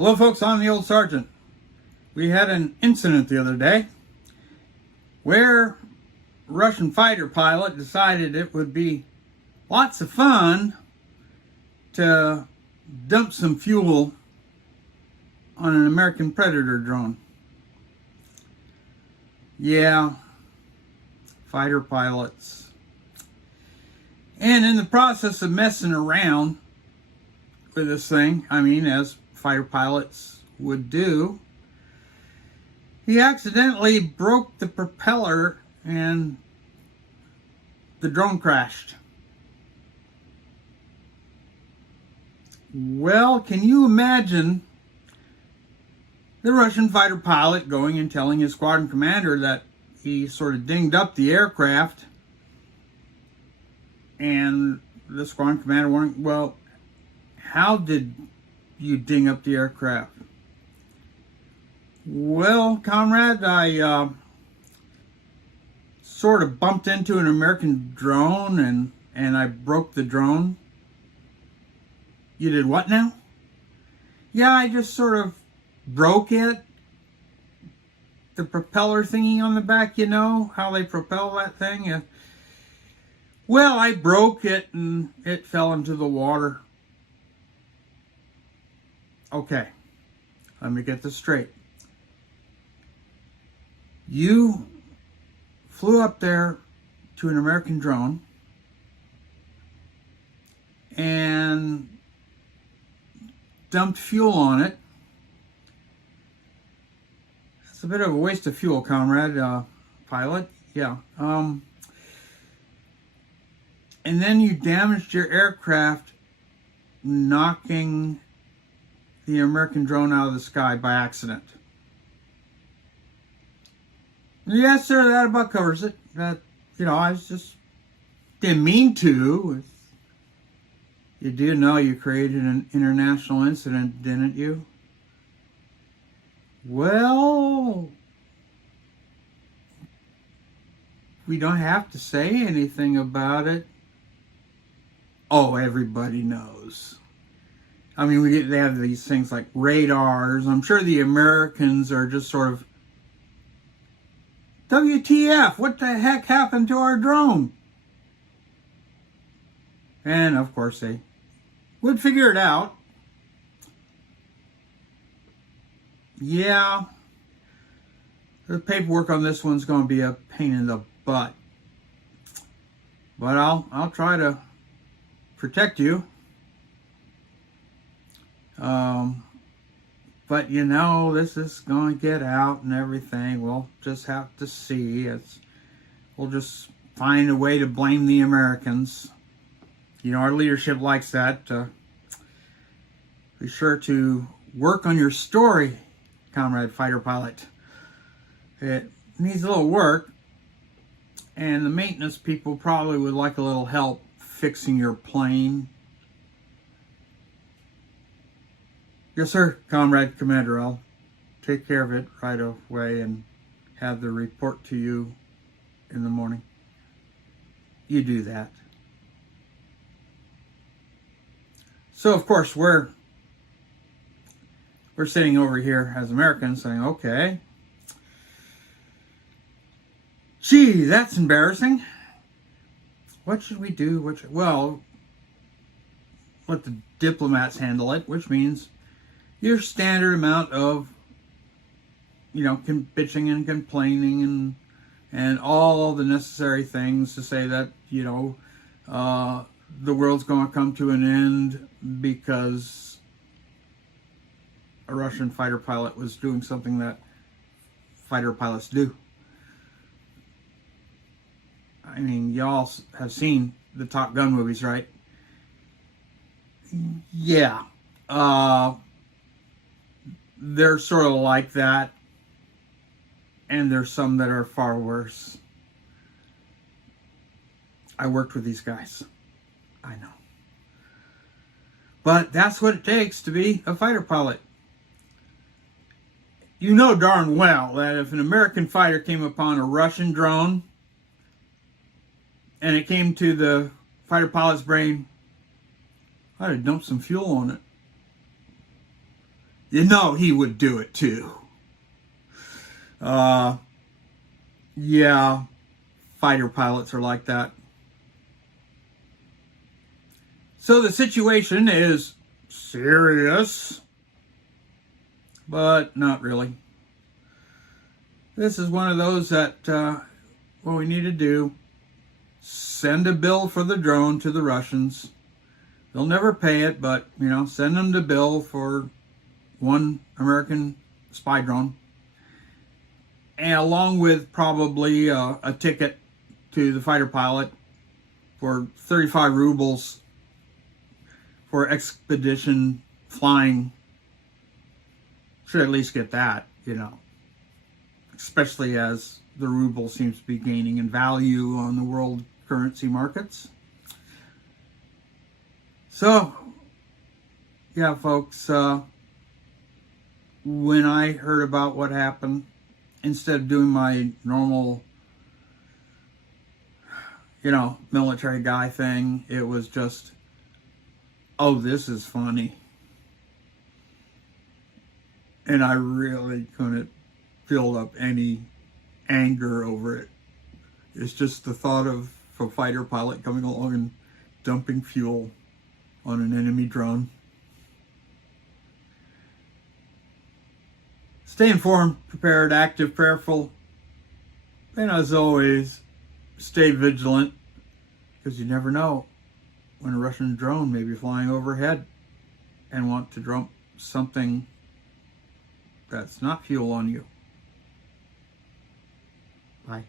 Hello folks, I'm the old sergeant. We had an incident the other day where a Russian fighter pilot decided it would be lots of fun to dump some fuel on an American Predator drone. Yeah, fighter pilots. And in the process of messing around with this thing, as fighter pilots would do, he accidentally broke the propeller and the drone crashed. Well, can you imagine the Russian fighter pilot going and telling his squadron commander that he sort of dinged up the aircraft, and the squadron commander wondering, well, how did you ding up the aircraft? Well, comrade, I sort of bumped into an American drone and I broke the drone. You did what now? Yeah, I just sort of broke it. The propeller thingy on the back, you know, how they propel that thing? Well, I broke it and it fell into the water. Okay, let me get this straight. You flew up there to an American drone and dumped fuel on it. It's a bit of a waste of fuel, comrade, pilot. Yeah. And then you damaged your aircraft, knocking the American drone out of the sky by accident. Yes, sir, that about covers it. I didn't mean to. You do know you created an international incident, didn't you? Well, we don't have to say anything about it. Oh, everybody knows. They have these things like radars. I'm sure the Americans are just sort of, WTF, what the heck happened to our drone? And of course they would figure it out. Yeah, the paperwork on this one's going to be a pain in the butt. But I'll try to protect you. But this is going to get out and everything. We'll just have to see. We'll just find a way to blame the Americans. Our leadership likes that. Be sure to work on your story, comrade fighter pilot. It needs a little work, and the maintenance people probably would like a little help fixing your plane. Yes, sir, comrade commander. I'll take care of it right away and have the report to you in the morning. You do that. So, of course, we're sitting over here as Americans saying, okay, gee, that's embarrassing. What should we do? Well, let the diplomats handle it, which means your standard amount of, bitching and complaining and all the necessary things to say that, the world's going to come to an end because a Russian fighter pilot was doing something that fighter pilots do. Y'all have seen the Top Gun movies, right? Yeah. They're sort of like that, and there's some that are far worse. I worked with these guys. I know. But that's what it takes to be a fighter pilot. You know darn well that if an American fighter came upon a Russian drone and it came to the fighter pilot's brain, I'd have dumped some fuel on it. you know he would do it too. Yeah, fighter pilots are like that. So the situation is serious, but not really. This is one of those that what we need to do, send a bill for the drone to the Russians. They'll never pay it, but, send them the bill for one American spy drone. And along with probably a ticket to the fighter pilot for 35 rubles for expedition flying. Should at least get that, especially as the ruble seems to be gaining in value on the world currency markets. So, yeah, folks, when I heard about what happened, instead of doing my normal, military guy thing, it was just, oh, this is funny. And I really couldn't build up any anger over it. It's just the thought of a fighter pilot coming along and dumping fuel on an enemy drone. Stay informed, prepared, active, prayerful, and as always, stay vigilant, because you never know when a Russian drone may be flying overhead and want to dump something that's not fuel on you. Bye.